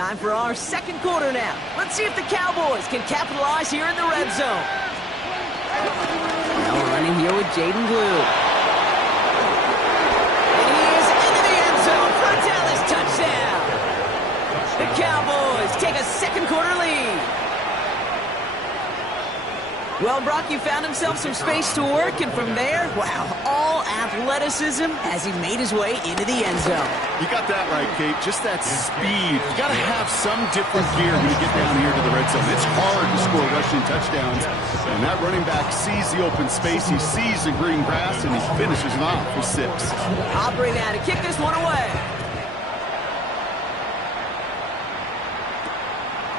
Time for our second quarter now. Let's see if the Cowboys can capitalize here in the red zone. Now running here with Jaden Blue. And he is into the end zone for a Dallas touchdown. The Cowboys take a second quarter lead. Well, Brock, you found himself some space to work, and from there, wow, all athleticism as he made his way into the end zone. You got that right, Kate. Just that speed. You got to have some different gear when you get down here to the red zone. It's hard to score rushing touchdowns. And that running back sees the open space, he sees the green grass, and he finishes it off for 6. Operating out to kick this one away.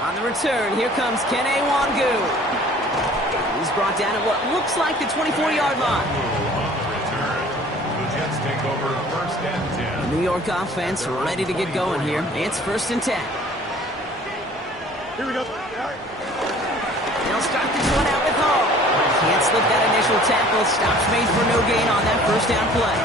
On the return, here comes Kene Wangu. He's brought down at what looks like the 24-yard line. The Jets take over first and 10. The New York offense ready to get going here. It's first and 10. Here we go. They'll start this one out with Hall. Can't slip that initial tackle. Stops made for no gain on that first down play.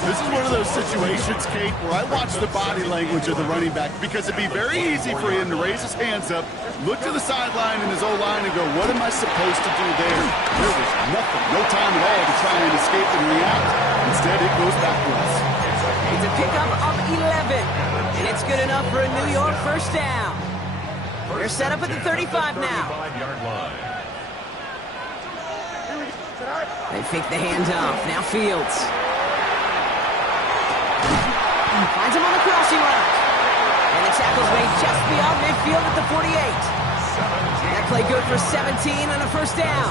This is one of those situations, Kate, where I watch the body language of the running back because it'd be very easy for him to raise his hands up, look to the sideline in his O-line and go, what am I supposed to do there? There was nothing, no time at all to try and escape and react. Instead, it goes back to us. It's a pickup of 11, and it's good enough for a New York first down. They're set up at the 35 now. They fake the handoff. Now Fields. Finds him on the crossing route. And the tackle's made just beyond midfield at the 48. That play good for 17 and a first down.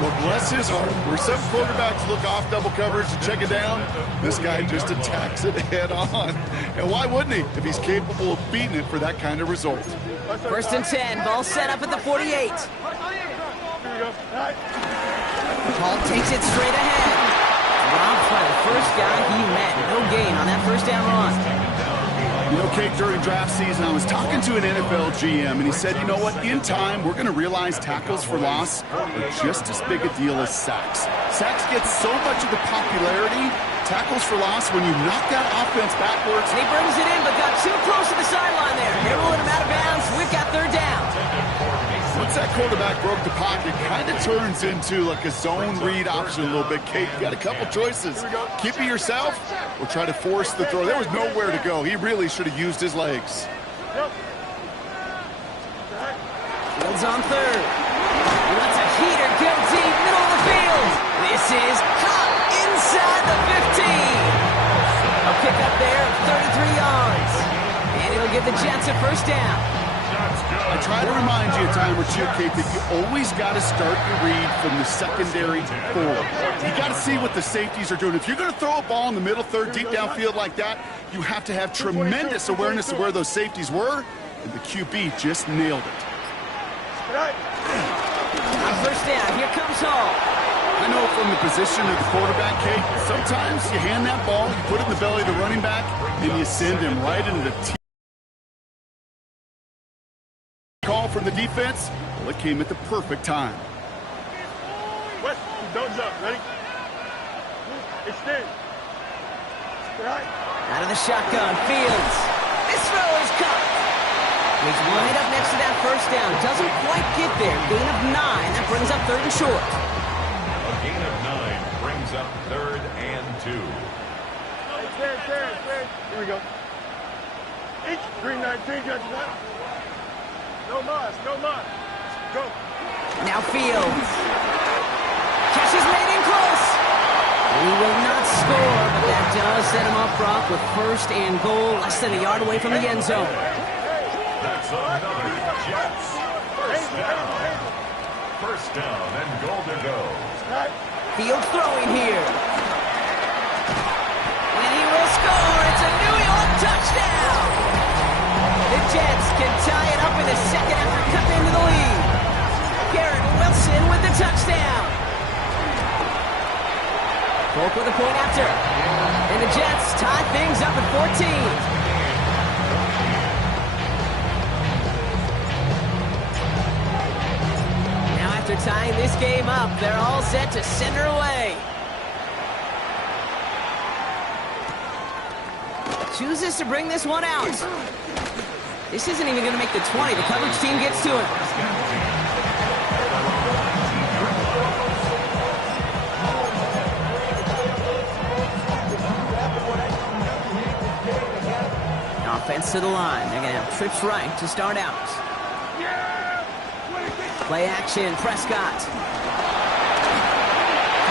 Well, bless his heart. Where some quarterbacks look off double coverage to check it down, this guy just attacks it head on. And why wouldn't he if he's capable of beating it for that kind of result? First and 10. Ball set up at the 48. Hall takes it straight ahead. Robbed by the first guy he met. No gain on that first down run. You know, Kate, during draft season, I was talking to an NFL GM, and he said, you know what, in time, we're going to realize tackles for loss are just as big a deal as sacks. Sacks get so much of the popularity. Tackles for loss, when you knock that offense backwards. And he brings it in, but got too close to the sideline there. They're rolling him out of bounds. We've got third down. Once that quarterback broke the pocket, kind of turns into like a zone read option a little bit. Kate, you got a couple choices. Keep it yourself or try to force the throw. There was nowhere to go. He really should have used his legs. Fields on third. He lets a heater go deep, middle of the field. This is caught inside the 15. A pickup there of 33 yards. And it'll give the Jets a first down. I try to remind you a time or two, Kate, that you always got to start your read from the secondary forward. You got to see what the safeties are doing. If you're going to throw a ball in the middle third, deep downfield like that, you have to have tremendous awareness of where those safeties were, and the QB just nailed it. On first down, here comes Hall. I know from the position of the quarterback, Kate, sometimes you hand that ball, you put it in the belly of the running back, and you send him right into the teeth. Call from the defense, well, it came at the perfect time. West, don't jump. Ready? Extend. Out of the shotgun, Fields. This throw is caught. He's right up next to that first down. Doesn't quite get there. Gain of 9. That brings up third and short. A gain of 9 brings up third and 2. Here we go. Each green 19, judge. No mas, no mas. Go. Now Fields. Catch is made in close. He will not score, but that does set him up, Brock, with first and goal, less than a yard away from the end zone. That's another Jets first down. First down and goal to go. Fields throwing here. And he will score. It's a New York touchdown. The Jets can tie it up in the second after cutting into the lead. Garrett Wilson with the touchdown. Polk with a point after. And the Jets tie things up at 14. Now after tying this game up, they're all set to send her away. Chooses to bring this one out. This isn't even going to make the 20. The coverage team gets to him. Offense to the line. They're going to have trips right to start out. Play action. Prescott.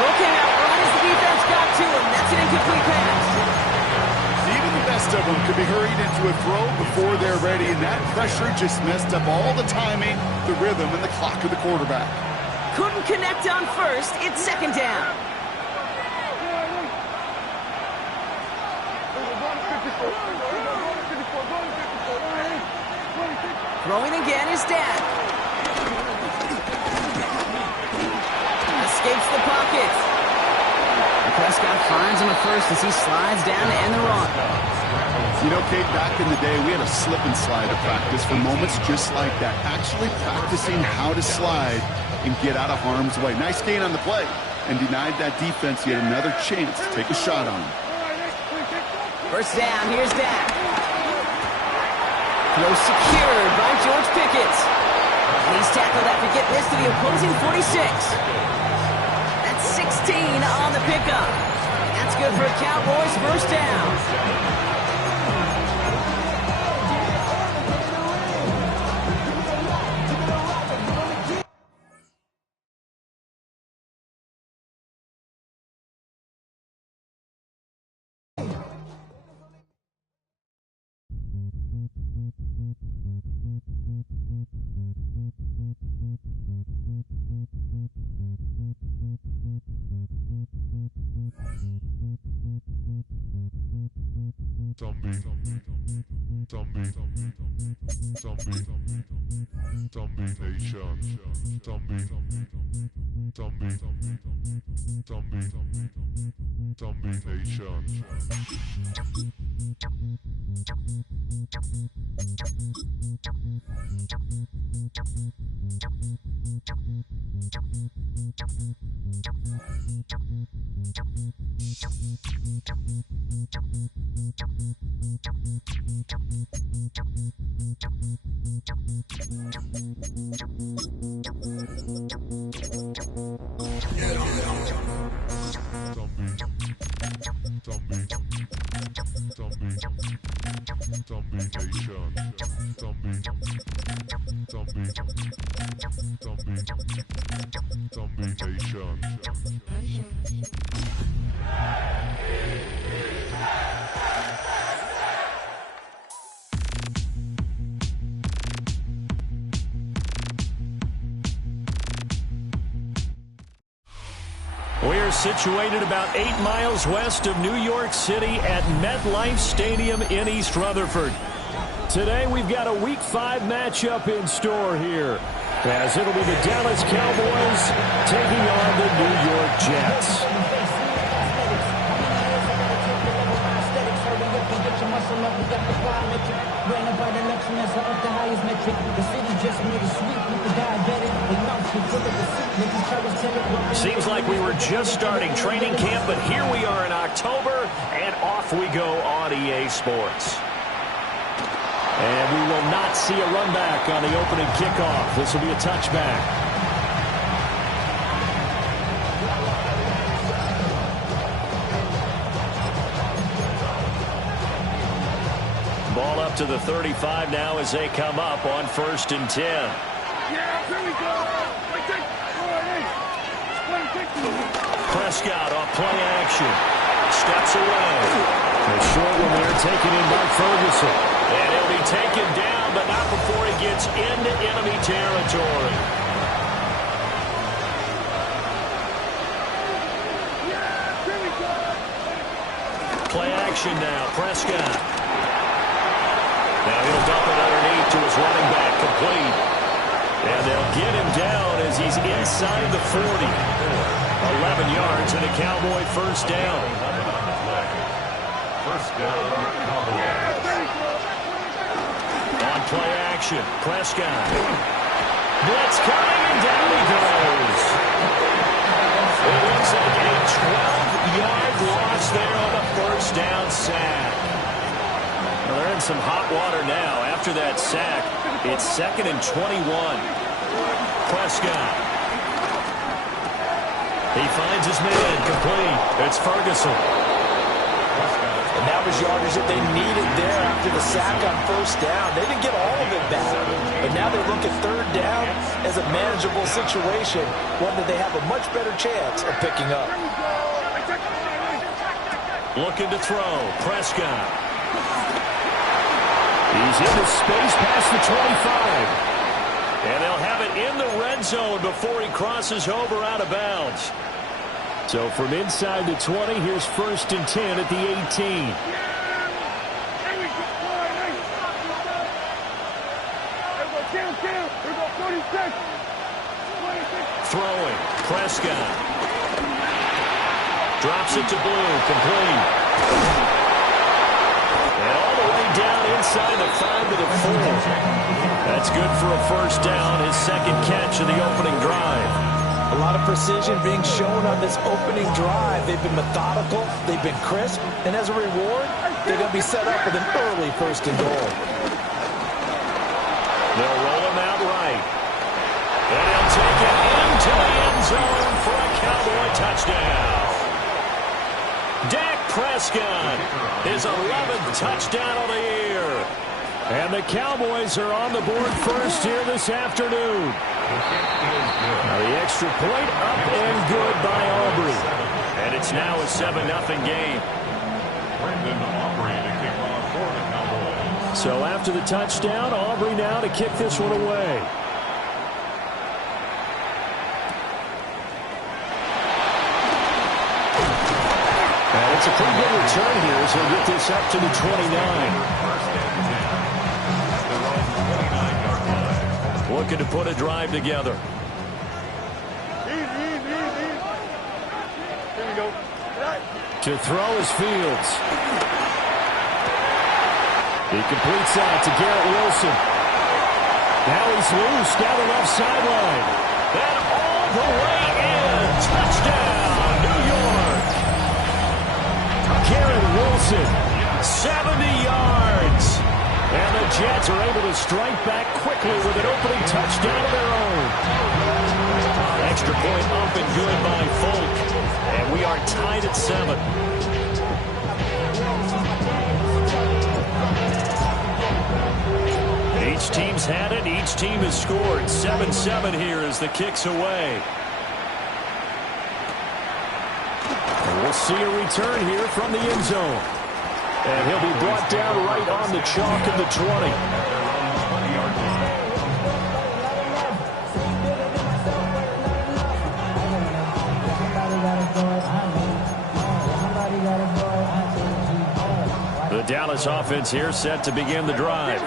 Looking out right as the defense got to him. That's an incomplete pass. Even the best of them could be hurried into a throw before they're ready, and that pressure just messed up all the timing, the rhythm, and the clock of the quarterback. Couldn't connect on first. It's second down. Throwing again is Dak. Escapes the pocket. And Prescott finds him at first as he slides down to end the run. You know, Kate, back in the day, we had a slip and slide of practice for moments just like that. Actually practicing how to slide and get out of harm's way. Nice gain on the play, and denied that defense yet another chance to take a shot on him. First down, here's Dak. Throw secured by George Pickett. He's tackled after getting this to the opposing 46. That's 16 on the pickup. That's good for a Cowboys first down. We're situated about 8 miles west of New York City at MetLife Stadium in East Rutherford. Today we've got a Week 5 matchup in store here, as it'll be the Dallas Cowboys taking on the New York Jets. Seems like we were just starting training camp, but here we are in October, and off we go on EA Sports. And we will not see a run back on the opening kickoff. This will be a touchback. Ball up to the 35 now as they come up on 1st and 10. Yeah, here we go. Prescott off play action. Steps away. A short one there taken in by Ferguson. And he'll be taken down, but not before he gets into enemy territory. Play action now. Prescott. Now he'll dump it underneath to his running back, complete. And they'll get him down as he's inside the 40. 11 yards and a Cowboy first down. First down, Cowboys. On play action, Prescott. Blitz coming, and down he goes. It looks like a 12-yard loss there on the first down sack. Well, they're in some hot water now. After that sack, it's 2nd and 21. Prescott. He finds his man, complete. It's Ferguson. And that was yardage that they needed there after the sack on 1st down. They didn't get all of it back, but now they look at 3rd down as a manageable situation, one that they have a much better chance of picking up. Looking to throw. Prescott. He's into space past the 25. And they'll have it in the red zone before he crosses over out of bounds. So from inside the 20, here's 1st and 10 at the 18. Throwing. Prescott. Drops it to Blue. Complete. And all the way down inside the 5 to the 4. That's good for a 1st down, his 2nd catch of the opening drive. A lot of precision being shown on this opening drive. They've been methodical, they've been crisp, and as a reward, they're going to be set up with an early 1st and goal. They'll roll him out right. And he'll take it into the end zone for a Cowboy touchdown. Dak Prescott, his 11th touchdown of the year. And the Cowboys are on the board first here this afternoon. Now the extra point up and good by Aubrey. And it's now a 7-0 game. So after the touchdown, Aubrey now to kick this one away. And it's a pretty good return here as he'll get this up to the 29. Looking to put a drive together. To throw is Fields. He completes out to Garrett Wilson. Now he's loose down the left sideline. And all the way in. Touchdown, New York. Garrett Wilson, 70 yards. And the Jets are able to strike back quickly with an opening touchdown of their own. Extra point up and good by Folk. And we are tied at 7. Each team's had it. Each team has scored. 7-7 here as the kick's away. And we'll see a return here from the end zone. And he'll be brought down right on the chalk of the 20. The Dallas offense here set to begin the drive.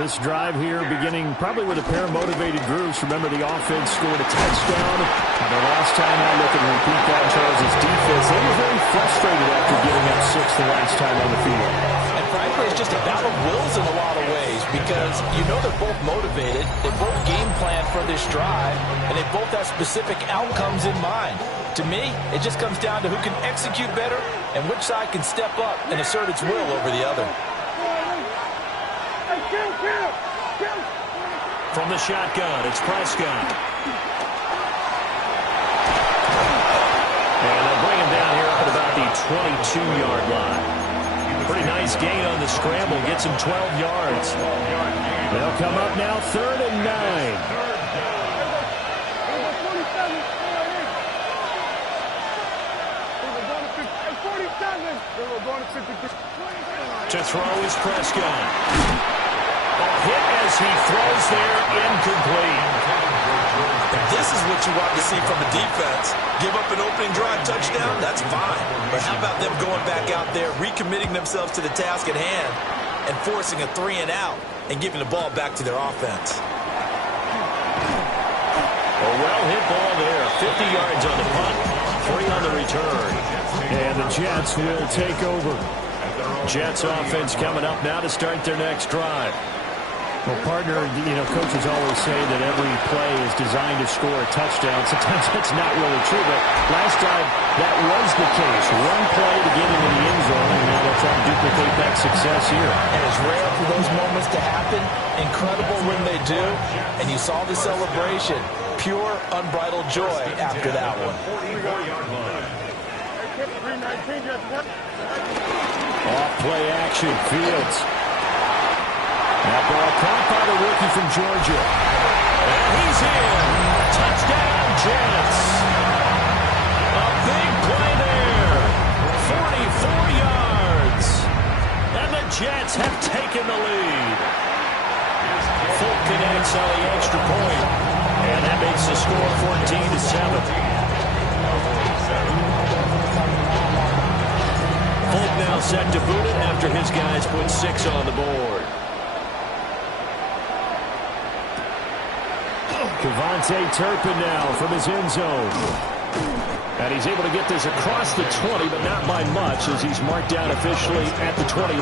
This drive here beginning probably with a pair of motivated groups. Remember, the offense scored a touchdown. And the last time I look and repeat that, Charles' defense, they were very frustrated after giving up 6 the last time on the field. And frankly, it's just a battle of wills in a lot of ways because you know they're both motivated. They both game plan for this drive, and they both have specific outcomes in mind. To me, it just comes down to who can execute better and which side can step up and assert its will over the other. From the shotgun, it's Prescott. And they'll bring him down here up at about the 22-yard line. Pretty nice gain on the scramble. Gets him 12 yards. They'll come up now 3rd and 9. To throw is Prescott. A hit as he throws there, incomplete. This is what you want to see from a defense. Give up an opening drive touchdown, that's fine. But how about them going back out there, recommitting themselves to the task at hand, and forcing a 3 and out, and giving the ball back to their offense. A well-hit ball there. 50 yards on the punt, 3 on the return. And the Jets will take over. Jets offense coming up now to start their next drive. Well, partner, coaches always say that every play is designed to score a touchdown. Sometimes that's not really true, but last time that was the case. One play to get into the end zone, and now they'll try to duplicate that success here. And it's rare for those moments to happen. Incredible when they do. And you saw the celebration. Pure, unbridled joy after that one. Off play action, Fields. That ball caught by the rookie from Georgia. And he's in. Touchdown, Jets. A big play there. 44 yards. And the Jets have taken the lead. Fulk connects on the extra point. And that makes the score 14-7. Fulk now set to boot it after his guys put 6 on the board. Devontae Turpin now from his end zone. And he's able to get this across the 20, but not by much, as he's marked down officially at the 21.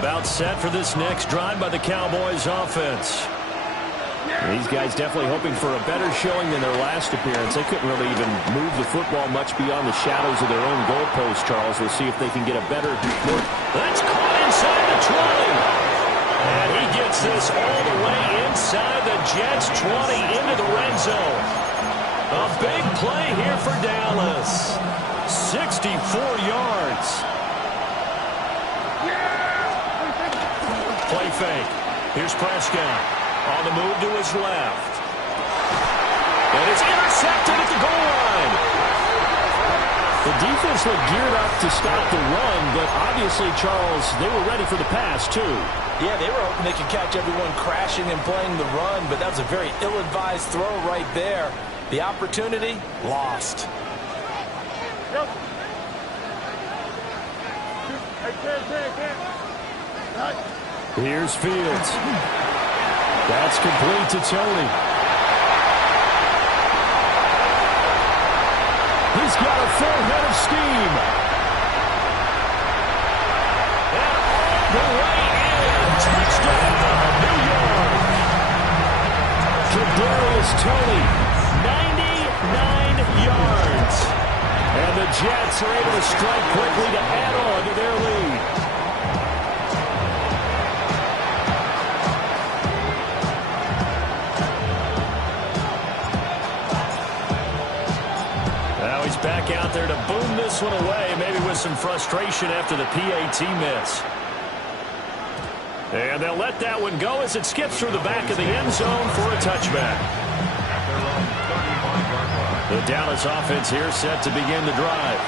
About set for this next drive by the Cowboys offense. These guys definitely hoping for a better showing than their last appearance. They couldn't really even move the football much beyond the shadows of their own goalpost, Charles. We'll see if they can get a better look. That's caught inside the 20. And he gets this all the way inside the Jets' 20 into the red zone. A big play here for Dallas. 64 yards. Play fake. Here's Prescott. On the move to his left. And it's intercepted at the goal line. The defense looked geared up to stop the run, but obviously, Charles, they were ready for the pass, too. Yeah, they were hoping they could catch everyone crashing and playing the run, but that was a very ill-advised throw right there. The opportunity, lost. Here's Fields. That's complete to Tony. He's got a full head of steam. And all the way in. Touchdown, New York. Kadarius Toney, 99 yards. And the Jets are able to strike quickly to add on to their lead. Back out there to boom this one away, maybe with some frustration after the PAT miss. And they'll let that one go as it skips through the back of the end zone for a touchback. The Dallas offense here set to begin the drive.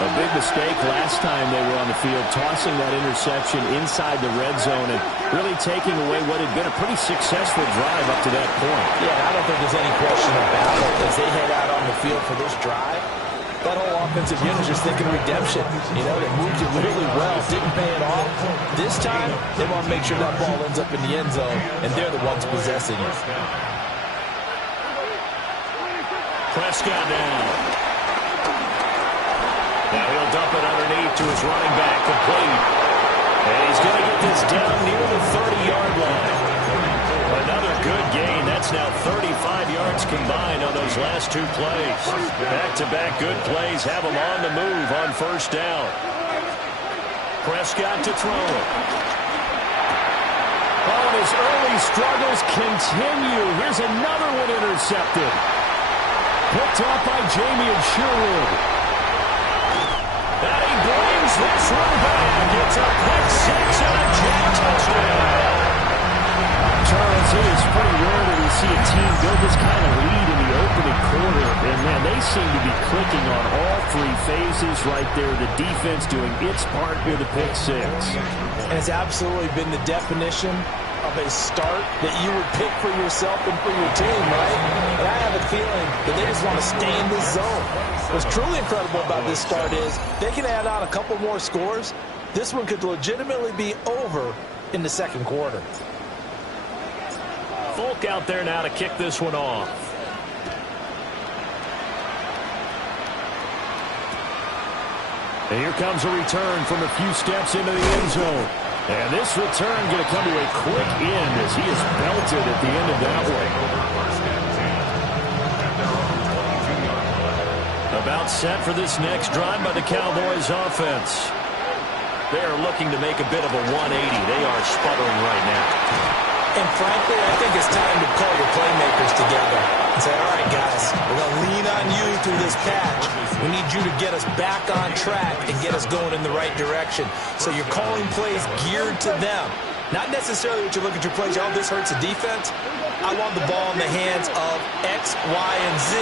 A big mistake last time they were on the field, tossing that interception inside the red zone and really taking away what had been a pretty successful drive up to that point. Yeah, I don't think there's any question about it. As they head out on the field for this drive, that whole offensive unit is just thinking redemption. You know, they moved it really well, didn't pay it off. This time, they want to make sure that ball ends up in the end zone, and they're the ones possessing it. Prescott down. Now he'll dump it underneath to his running back, complete. And he's going to get this down near the 30-yard line. Another good gain. That's now 35 yards combined on those last 2 plays. Back-to-back good plays have him on the move on first down. Prescott to throw it. Oh, and his early struggles continue. Here's another one intercepted. Picked off by Jamie Sherwood. And he brings this one back. It's a pick 6 and a Jet touchdown. Charles, it is pretty rare that we see a team build this kind of lead in the opening quarter. And, man, they seem to be clicking on all 3 phases right there. The defense doing its part near the pick 6. And it's absolutely been the definition of a start that you would pick for yourself and for your team, right? And I have a feeling that they just want to stay in this zone. What's truly incredible about this start is they can add on a couple more scores. This one could legitimately be over in the second quarter. Fulk out there now to kick this one off. And here comes a return from a few steps into the end zone. And this return going to come to a quick end as he is belted at the end of that one. About set for this next drive by the Cowboys offense. They are looking to make a bit of a 180. They are sputtering right now. And frankly, I think it's time to call your playmakers together and say, all right, guys, we're going to lean on you through this patch. We need you to get us back on track and get us going in the right direction. So you're calling plays geared to them. Not necessarily that you look at your plays, oh, this hurts the defense. I want the ball in the hands of X, Y, and Z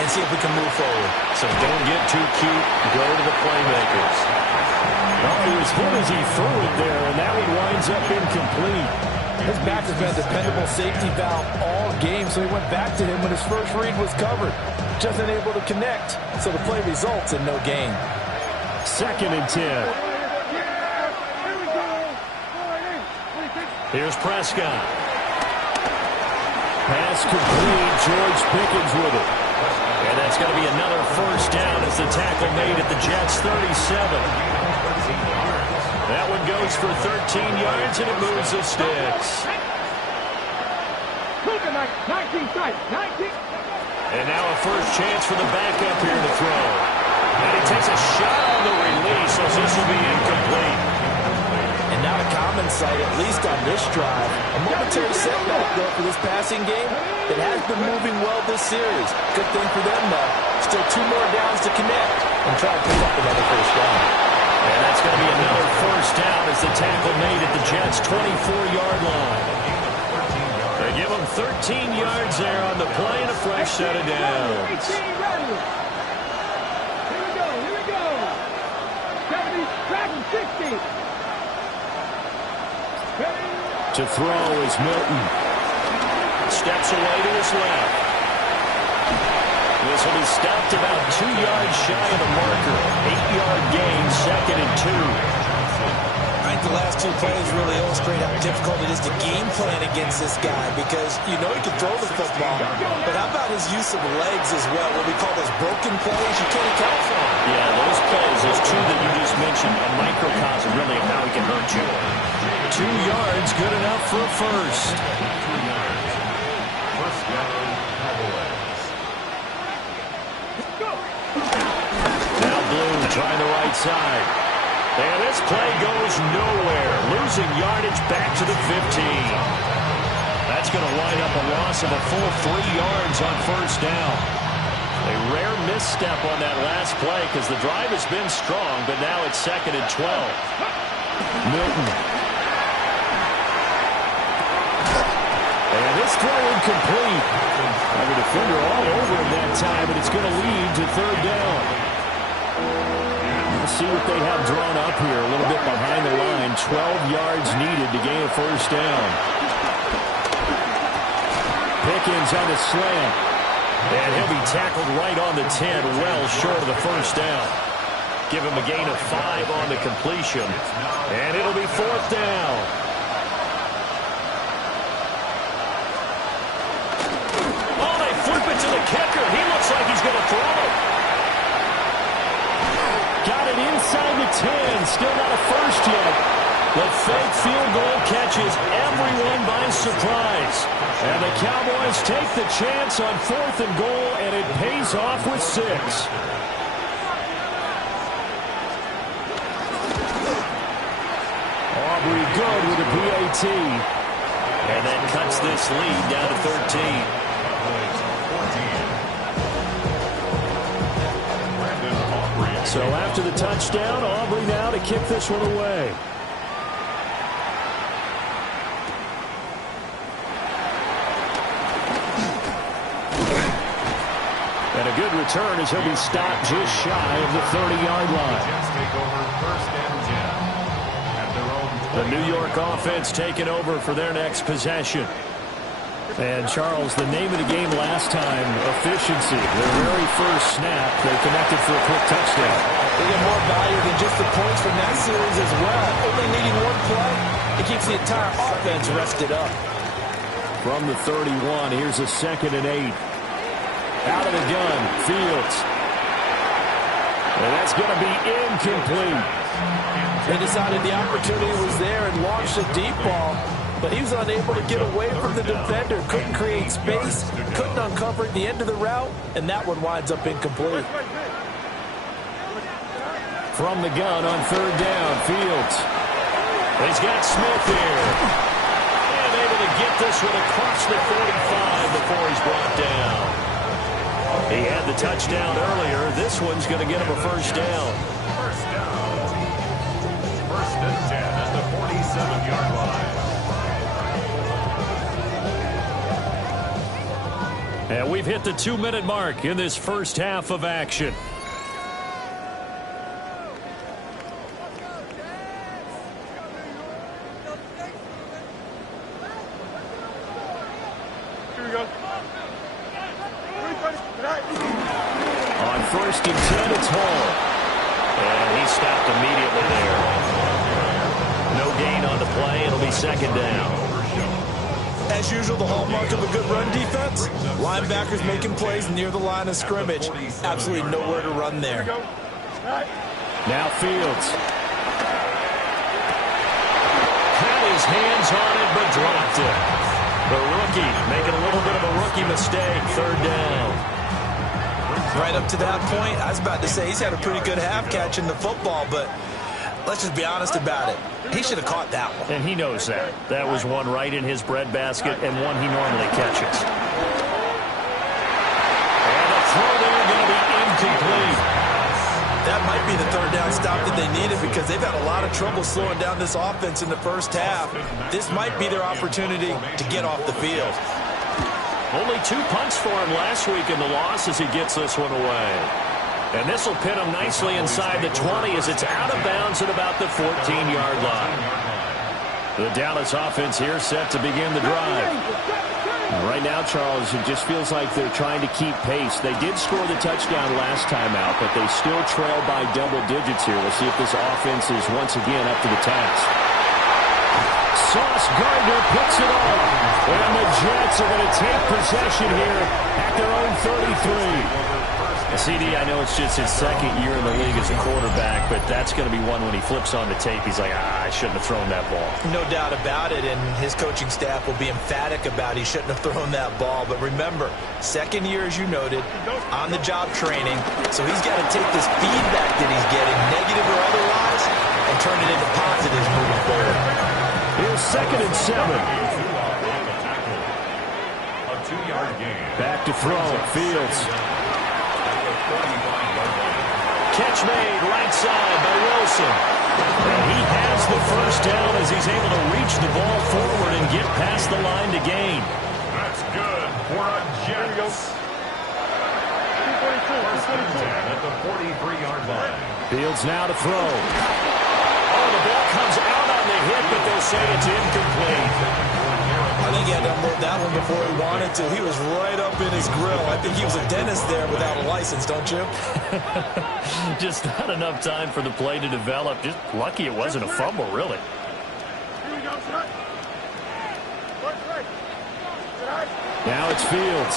and see if we can move forward. So don't get too cute. Go to the playmakers. Well, he was hit as he threw it there, and that one winds up incomplete. His back has been a dependable safety valve all game, so he went back to him when his first read was covered. Just unable to connect, so the play results in no gain. 2nd and 10. Here's Prescott. Pass complete. George Pickens with it. And that's going to be another first down as the tackle made at the Jets' 37. That one goes for 13 yards, and it moves the sticks. And now a first chance for the backup here to throw. And he takes a shot on the release, so this will be incomplete. And now a common sight, at least on this drive. A momentary setback, though, for this passing game. It has been moving well this series. Good thing for them, though. Still 2 more downs to connect and try to pick up another first down. And that's going to be another first down as the tackle made at the Jets' 24-yard line. They give them 13 yards there on the play and a fresh set of downs. Here we go. 70, 60. To throw is Milton. Steps away to his left. This will be stopped about 2 yards shy of the marker. 8-yard gain, 2nd and 2. I think the last 2 plays really illustrate how difficult it is to game plan against this guy because you know he can throw the football, but how about his use of legs as well? What we call those broken plays you can't account for. Yeah, those plays, those 2 that you just mentioned, a microcosm really of how he can hurt you. 2 yards, good enough for a first. First down, Cowboys. Now Blue trying the right side. And this play goes nowhere. Losing yardage back to the 15. That's going to wind up a loss of a full 3 yards on first down. A rare misstep on that last play because the drive has been strong, but now it's 2nd and 12. Milton. And this throw incomplete. And the defender all over him that time, and it's going to lead to 3rd down. Let's see what they have drawn up here. A little bit behind the line. 12 yards needed to gain a first down. Pickens on the slant. And he'll be tackled right on the 10, well short of the first down. Give him a gain of 5 on the completion. And it'll be 4th down. Oh, they flip it to the kicker. He looks like he's going to throw it. Got it inside the 10. Still not a first yet. The fake field goal catches everyone by surprise. And the Cowboys take the chance on 4th and goal, and it pays off with 6. Aubrey good with a PAT. And that cuts this lead down to 13. So after the touchdown, Aubrey now to kick this one away. And a good return as he'll be stopped just shy of the 30-yard line. The New York offense taking over for their next possession. And, Charles, the name of the game last time, efficiency. Their very first snap, they connected for a quick touchdown. They get more value than just the points from that series as well. Only needing 1 play, it keeps the entire offense rested up. From the 31, here's a 2nd and 8. Out of the gun, Fields. And that's going to be incomplete. They decided the opportunity was there and launched a deep ball, but he was unable to get away from the defender, couldn't create space, couldn't uncover the end of the route, and that one winds up incomplete. From the gun on third down, Fields. He's got Smith here. And able to get this one across the 45 before he's brought down. He had the touchdown earlier. This one's going to get him a first down. First down. First and 10 at the 47-yard line. And we've hit the 2-minute mark in this first half of action. On first and 10, it's Hall. And he stopped immediately there. No gain on the play. It'll be second down. As usual, the hallmark of a good run defense, linebackers making plays near the line of scrimmage. Absolutely nowhere to run there. Now Fields. Had his hands on it, but dropped it. The rookie making a little bit of a rookie mistake. Third down. Right up to that point, I was about to say he's had a pretty good half catching the football, but let's just be honest about it. He should have caught that one. And he knows that. That was one right in his breadbasket and one he normally catches. And the throw there going to be incomplete. That might be the third down stop that they needed because they've had a lot of trouble slowing down this offense in the first half. This might be their opportunity to get off the field. Only 2 punts for him last week in the loss as he gets this one away. And this will pin him nicely inside the 20 as it's out of bounds at about the 14-yard line. The Dallas offense here set to begin the drive. Right now, Charles, it just feels like they're trying to keep pace. They did score the touchdown last time out, but they still trail by double digits here. We'll see if this offense is once again up to the task. Sauce Gardner puts it on. And the Jets are going to take possession here at their own 33. CD, I know it's just his second year in the league as a quarterback, but that's going to be one when he flips on the tape. He's like, I shouldn't have thrown that ball. No doubt about it, and his coaching staff will be emphatic about he shouldn't have thrown that ball. But remember, second year, as you noted, on-the-job training, so he's got to take this feedback that he's getting, negative or otherwise, and turn it into positives moving forward. Here's second and 7. A 2-yard gain. Back to throw. Fields. Catch made right side by Wilson. And he has the first down as he's able to reach the ball forward and get past the line to gain. That's good for a Jets. First and 10 at the 43-yard line. Fields now to throw. Oh, the ball comes out on the hit, but they'll say it's incomplete. I think he had to unload that one before he wanted to. He was right up in his grill. I think he was a dentist there without a license, don't you? Just not enough time for the play to develop. Just lucky it wasn't a fumble, really. Now it's Fields.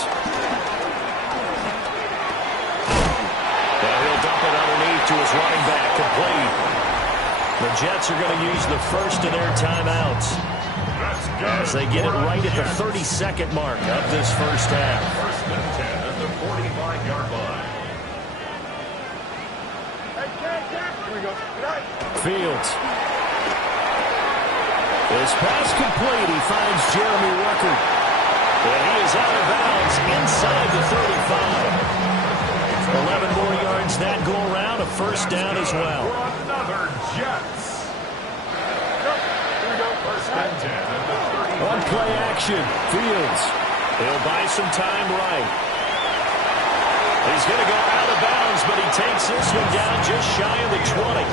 And he'll dump it underneath to his running back, complete. The Jets are going to use the first of their timeouts as they get it right at the 32nd mark of this first half. First and 10 at the 45-yard line. Fields. His pass complete. He finds Jeremy Ruckert. And he is out of bounds inside the 35. 11 more yards that go around. A first down as well. Another Jets. First and 10 at the 30. On play action, Fields. He'll buy some time right. He's going to go out of bounds, but he takes this one down just shy of the 20.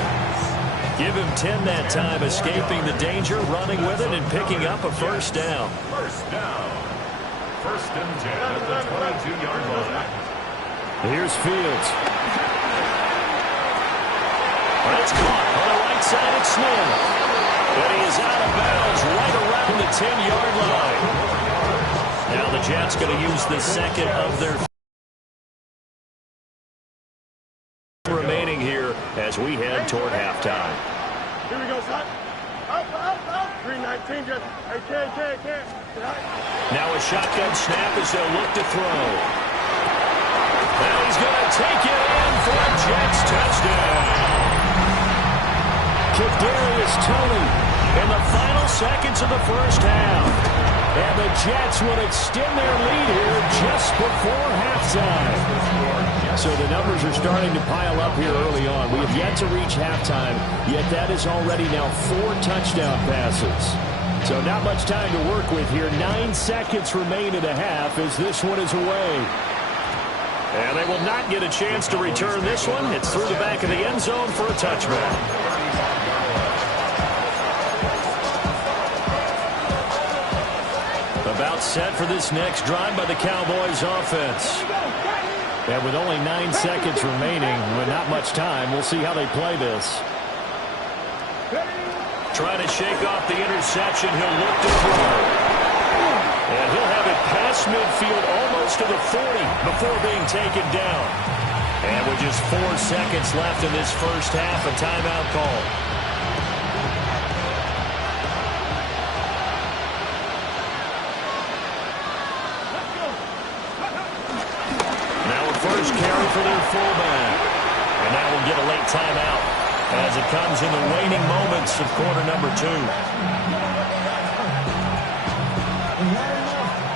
Give him 10 that time, escaping the danger, running with it, and picking up a first down. First down. First and 10 at the 22-yard line. Here's Fields. That's caught on the right side of Smith. But he is out of bounds right around the 10-yard line. Now the Jets going to use the second of their remaining here. as we head toward halftime. Here we go, son. Up. 319, just. Hey, can't. Now a shotgun snap as they'll look to throw. And he's going to take it in for a Jets touchdown. Kadarius Toney in the final seconds of the first half. And the Jets will extend their lead here just before halftime. So the numbers are starting to pile up here early on. We have yet to reach halftime, yet that is already now 4 touchdown passes. So not much time to work with here. 9 seconds remain in the half as this one is away. And they will not get a chance to return this one. It's through the back of the end zone for a touchback. About set for this next drive by the Cowboys offense. And with only 9 seconds remaining, with not much time, we'll see how they play this. Trying to shake off the interception, he'll look to throw. And he'll have it past midfield almost to the 40 before being taken down. And with just 4 seconds left in this first half, a timeout call. First carry for their fullback. And now we'll get a late timeout as it comes in the waning moments of quarter number 2.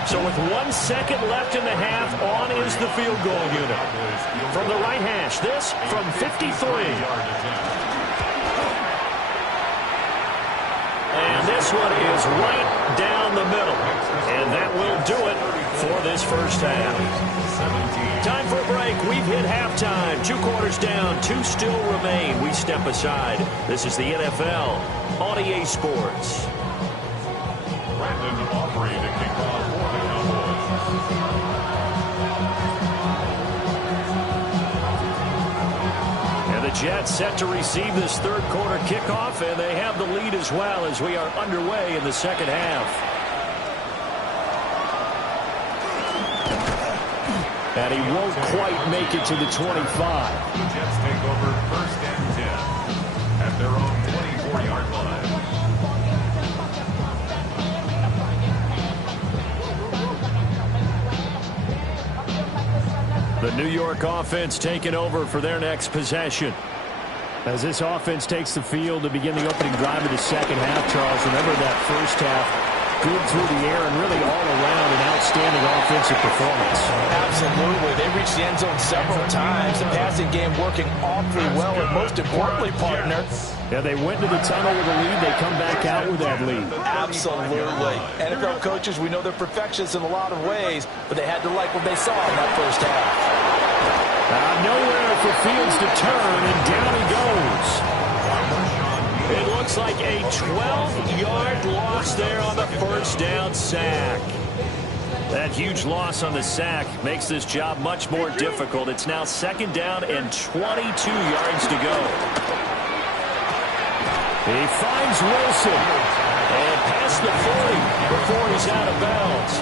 So with 1 second left in the half, on is the field goal unit. From the right hash, this from 53. And this one is right down the middle. And that will do it for this first half. Time for a break. We've hit halftime. 2 quarters down. 2 still remain. We step aside. This is the NFL on EA Sports. Brandon Aubrey to kick off for the Cowboys. And the Jets set to receive this third quarter kickoff, and they have the lead as well as we are underway in the second half. And he won't quite make it to the 25. The Jets take over 1st and 10 at their own 24-yard line. The New York offense taking over for their next possession. As this offense takes the field to begin the opening drive of the second half, Charles, remember that first half, good through the air and really all around an outstanding offensive performance. Absolutely. They reached the end zone several times. The passing game working awfully well, and most importantly, partner. Yeah, they went to the tunnel with a lead. They come back out with that lead. Absolutely. NFL coaches, we know they're perfectionists in a lot of ways, but they had to like what they saw in that first half. Nowhere for Fields to turn, and down he goes. It looks like a 12-yard loss there on the first down sack. That huge loss on the sack makes this job much more difficult. It's now 2nd down and 22 yards to go. He finds Wilson. And past the 40 before he's out of bounds.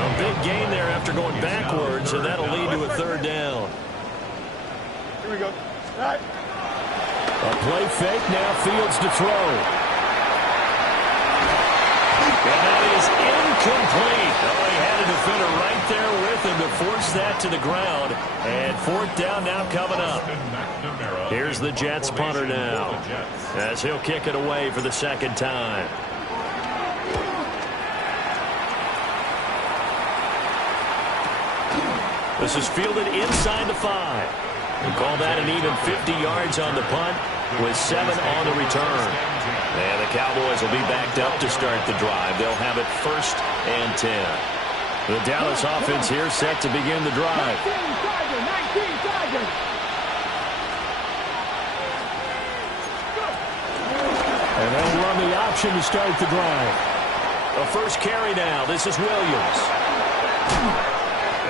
A big gain there after going backwards, and that'll lead to a 3rd down. Here we go. Right. A play fake, now Fields to throw. And that is incomplete. Oh, he had a defender right there with him to force that to the ground. And 4th down now coming up. Here's the Jets punter now, as he'll kick it away for the 2nd time. This is fielded inside the 5. We call that an even 50 yards on the punt with 7 on the return. And the Cowboys will be backed up to start the drive. They'll have it 1st and 10. The Dallas offense here set to begin the drive. And they'll run the option to start the drive. A first carry now. This is Williams.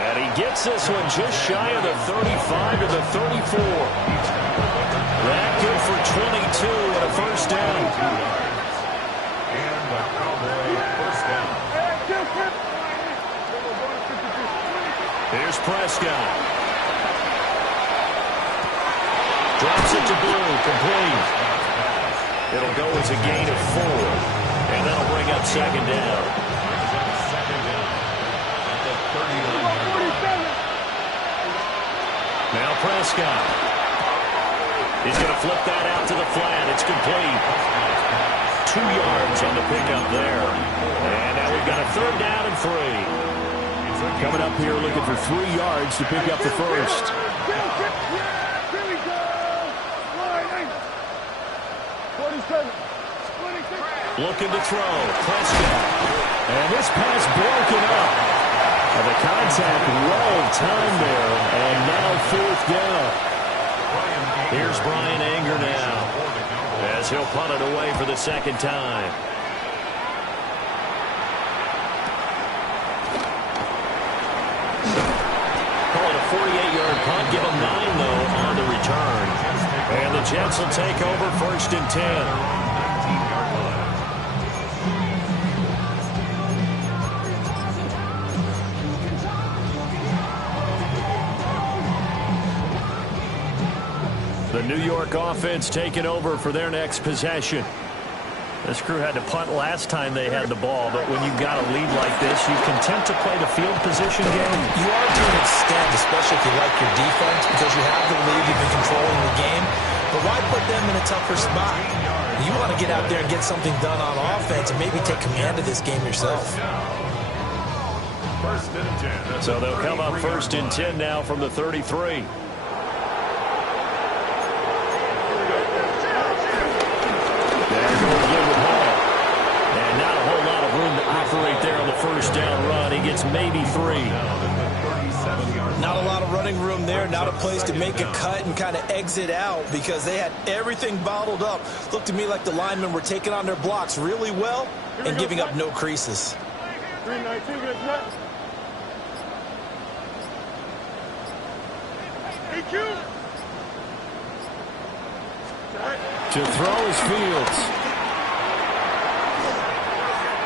And he gets this one just shy of the 35 to the 34. That good for 22 and a first down. And the Cowboy first down. Here's Prescott. Drops it to Blue, complete. It'll go as a gain of 4, and that'll bring up second down. Now Prescott. He's going to flip that out to the flat. It's complete. 2 yards on the pickup there. And now we've got a third down and 3. Coming up here looking for 3 yards to pick up the first. Looking to throw. Prescott. And this pass broken up. And the contact well timed there. And now 4th down. Here's Brian Anger now, as he'll punt it away for the second time. Call it a 48-yard punt. Give him 9, though, on the return. And the Jets will take over 1st and 10. The New York offense taking over for their next possession. This crew had to punt last time they had the ball, but when you've got a lead like this, you can attempt to play the field position game. You are to an extent, especially if you like your defense, because you have the lead, you've been controlling the game. But why put them in a tougher spot? You want to get out there and get something done on offense and maybe take command of this game yourself. So they'll come up 1st and 10 now from the 33. Operate there on the first down run. He gets maybe 3. Not a lot of running room there. Not a place to make a cut and kind of exit out because they had everything bottled up. Looked to me like the linemen were taking on their blocks really well and giving up no creases. 3-19, good enough. To throw is Fields.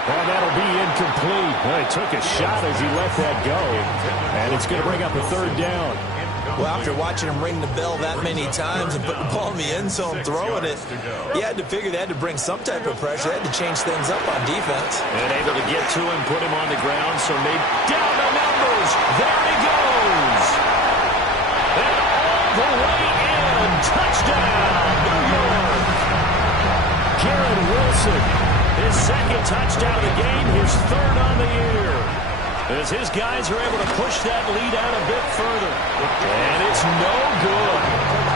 Well, that'll be incomplete. Well, he took a shot as he let that go. And it's going to bring up a 3rd down. Well, after watching him ring the bell that many times and putting the ball in the end zone, throwing it, you had to figure they had to bring some type of pressure. They had to change things up on defense. And able to get to him, put him on the ground, so maybe down the numbers. There he goes. And all the way in. Touchdown, New York. Garrett Wilson. His 2nd touchdown of the game, his 3rd on the year. As his guys are able to push that lead out a bit further. And it's no good.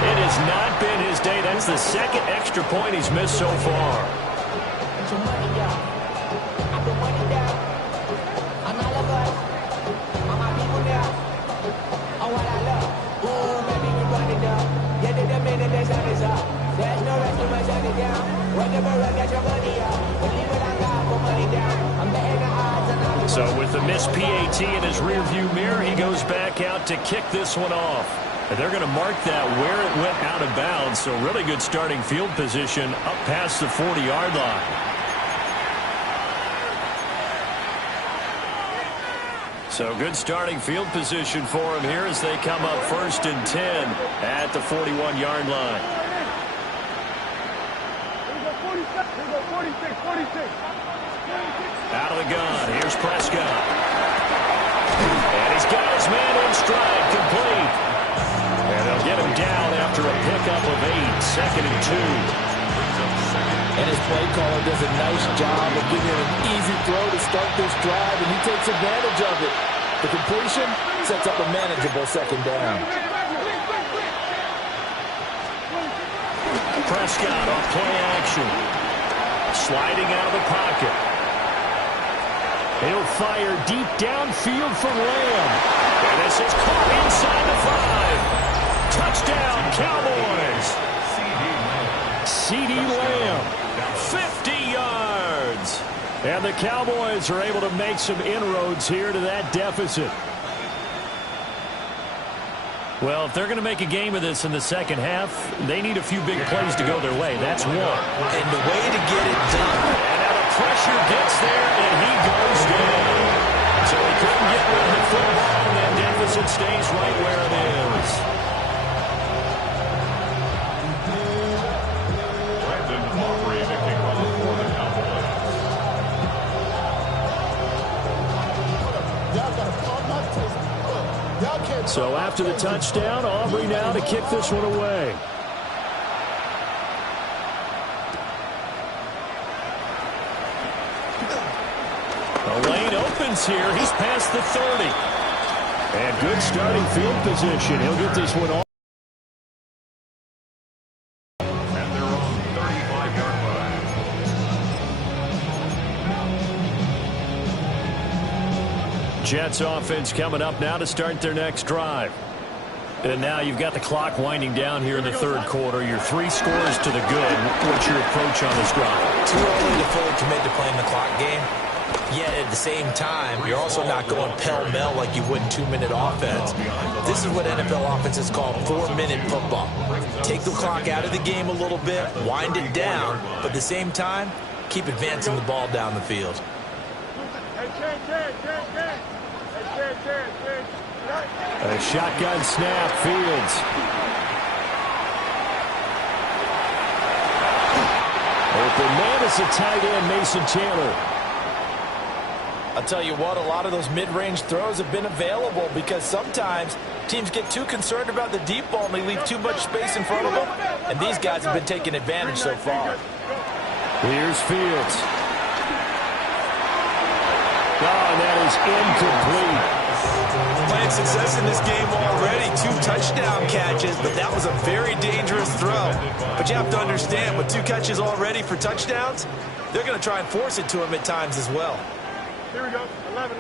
It has not been his day. That's the 2nd extra point he's missed so far. So with the missed PAT in his rearview mirror, he goes back out to kick this one off. And they're going to mark that where it went out of bounds. So really good starting field position up past the 40-yard line. So good starting field position for him here as they come up 1st and 10 at the 41-yard line. 46. Out of the gun. Here's Prescott. And he's got his man in stride, complete. And they'll get him down after a pickup of 8, 2nd and 2. And his play caller does a nice job of giving him an easy throw to start this drive, and he takes advantage of it. The completion sets up a manageable 2nd down. Prescott off play action. Sliding out of the pocket. He'll fire deep downfield for Lamb. And this is caught inside the 5. Touchdown, Cowboys. CeeDee Lamb, 50 yards. And the Cowboys are able to make some inroads here to that deficit. Well, if they're going to make a game of this in the second half, they need a few big plays to go their way. That's one. And the way to get it done. And now the pressure gets there, and he goes down. So he couldn't get rid of the football, and that deficit stays right where it is. So after the touchdown, Aubrey now to kick this one away. The lane opens here. He's past the 30. And good starting field position. He'll get this one off. And they're on 35-yard line. Jets offense coming up now to start their next drive. And now you've got the clock winding down here in the third quarter. You're 3 scores to the good. What's your approach on this drive? Too early to fully commit to playing the clock game. Yet at the same time, you're also not going pell-mell like you would in 2-minute offense. This is what NFL offenses call 4-minute football. Take the clock out of the game a little bit, wind it down, but at the same time, keep advancing the ball down the field. A shotgun snap, Fields. Open man is the tight end, Mason Taylor. I'll tell you what, a lot of those mid-range throws have been available because sometimes teams get too concerned about the deep ball and they leave too much space in front of them, and these guys have been taking advantage so far. Here's Fields. Oh, and that is incomplete. Playing success in this game already, 2 touchdown catches, but that was a very dangerous throw. But you have to understand, with 2 catches already for touchdowns, they're going to try and force it to him at times as well. Here we go. 11.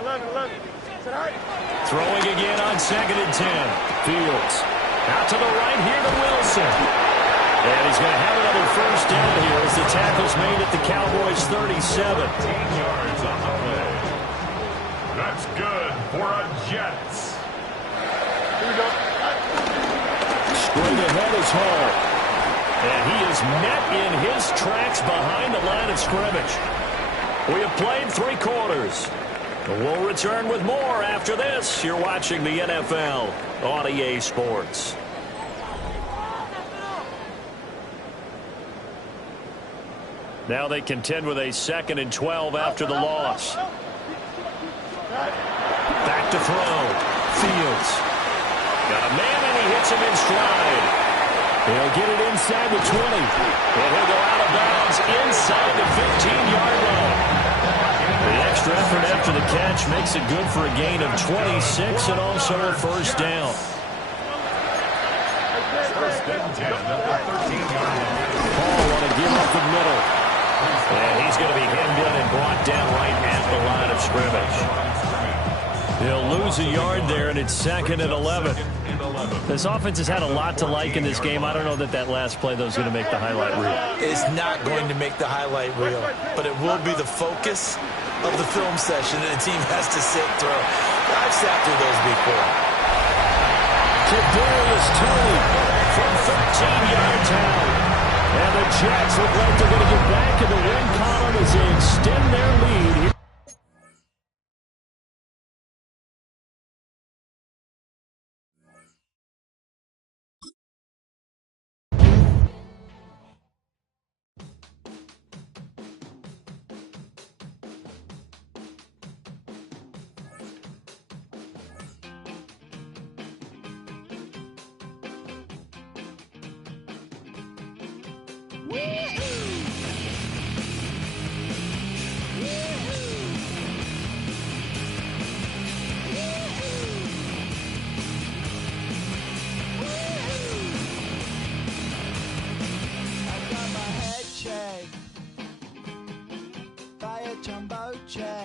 Throwing again on 2nd and 10. Fields. Out to the right here to Wilson. And he's going to have another first down here as the tackle's made at the Cowboys' 37. 18 yards on the play. That's good for a Jets. Here we go. Straight ahead is Hall. And he is met in his tracks behind the line of scrimmage. We have played 3 quarters. We'll return with more after this. You're watching the NFL on EA Sports. Now they contend with a 2nd and 12 after the loss. Back to throw. Fields. Got a man and he hits him in stride. He'll get it inside the 20. And he'll go out of bounds inside the 15-yard line. The extra effort after the catch makes it good for a gain of 26 and also a first down. First and 10 at the 13-yard line. Paul want to give up the middle. And he's going to be hemmed in and brought down right at the line of scrimmage. He'll lose a yard there, and it's 2nd and 11. This offense has had a lot to like in this game. I don't know that last play, though, is going to make the highlight reel. It's not going to make the highlight reel, but it will be the focus of the film session that the team has to sit through. I've sat through those before. Kadarius Toney from 13-yard town. And the Jets look like they're going to get back in the win column as they extend their lead here. Jumbo jet.